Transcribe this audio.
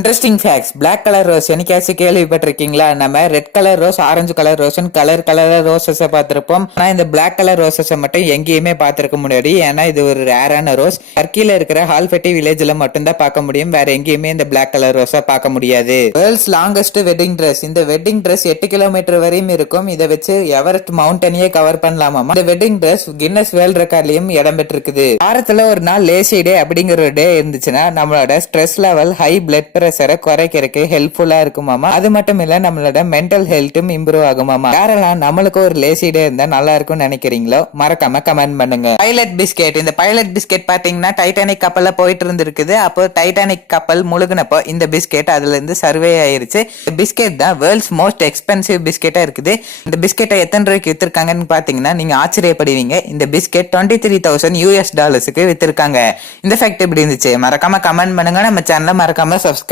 Interesting facts. Black colour rose என்னைக்காச்சும் கேள்விப்பட்டிருக்கீங்களா? நம்ம red colour rose, orange colour rose, colour ரோசஸை பார்த்திருப்போம். ஆனா இந்த பிளாக் கலர் ரோசஸை மட்டும் எங்கேயுமே பார்த்திருக்க முடியாது. ஏன்னா இது ஒரு ரேரான ரோஸ். டர்க்கில இருக்கிற ஹால்ஃபெட்டி வில்லேஜ்ல மட்டும் தான் பார்க்க முடியும். வேற எங்கேயுமே இந்த பிளாக் கலர் ரோஸை பார்க்க முடியாது. World's longest wedding dress. இந்த வெட்டிங் ட்ரெஸ் 8 கிலோமீட்டர் வரையும் இருக்கும். இதை வச்சு எவரெஸ்ட் மவுண்டனையே கவர் பண்ணலாமா? இந்த வெட்டிங் ட்ரெஸ் கின்னஸ் வேர்ல்ட் ரெக்கார்ட்லயும் இடம் பெற்றிருக்குது. வாரத்துல ஒரு நாள் லேசி டே அப்படிங்கிற ஒரு டே இருந்துச்சுன்னா நம்மளோட ஸ்ட்ரெஸ் லெவல், ஹை பிளட் பிரஷரை குறைக்கிறதுக்கு ஹெல்ப்ஃபுல்லா இருக்குமாமா. அது மட்டும் இல்ல நம்மளோட மென்டல் ஹெல்த்தும் இம்ப்ரூவ் ஆகுமாமா. யாரெல்லாம் நம்மளுக்கு ஒரு லேசி டே இருந்தா நல்லா இருக்கும்னு நினைக்கிறீங்களோ மறக்காம கமெண்ட் பண்ணுங்க. Pilot biscuit. இந்த பைலட் பிஸ்கெட் பாத்தீங்கன்னா டைட்டானிக் கப்பல்ல போயிட்டு இருந்திருக்குது. அப்போ டைட்டானிக் கப்பல் முழுகினப்போ இந்த பிஸ்கெட் அதுல இருந்து சர்வே ஆயிருச்சு. இந்த பிஸ்கெட் தான் வேர்ல்ட்ஸ் மோஸ்ட் எக்ஸ்பென்சிவ் பிஸ்கெட்டா இருக்குது. இந்த பிஸ்கெட்டை எத்தனை ரூபாய்க்கு வித்திருக்காங்கன்னு பாத்தீங்கன்னா நீங்க ஆச்சரியப்படுவீங்க. இந்த பிஸ்கெட் $23,000 வித்திருக்காங்க. இந்த ஃபேக்ட் எப்படி இருந்துச்சு மறக்காம கமெண்ட் பண்ணுங்க. நம்ம சேனலை மறக்காம சப்ஸ்கிரைப்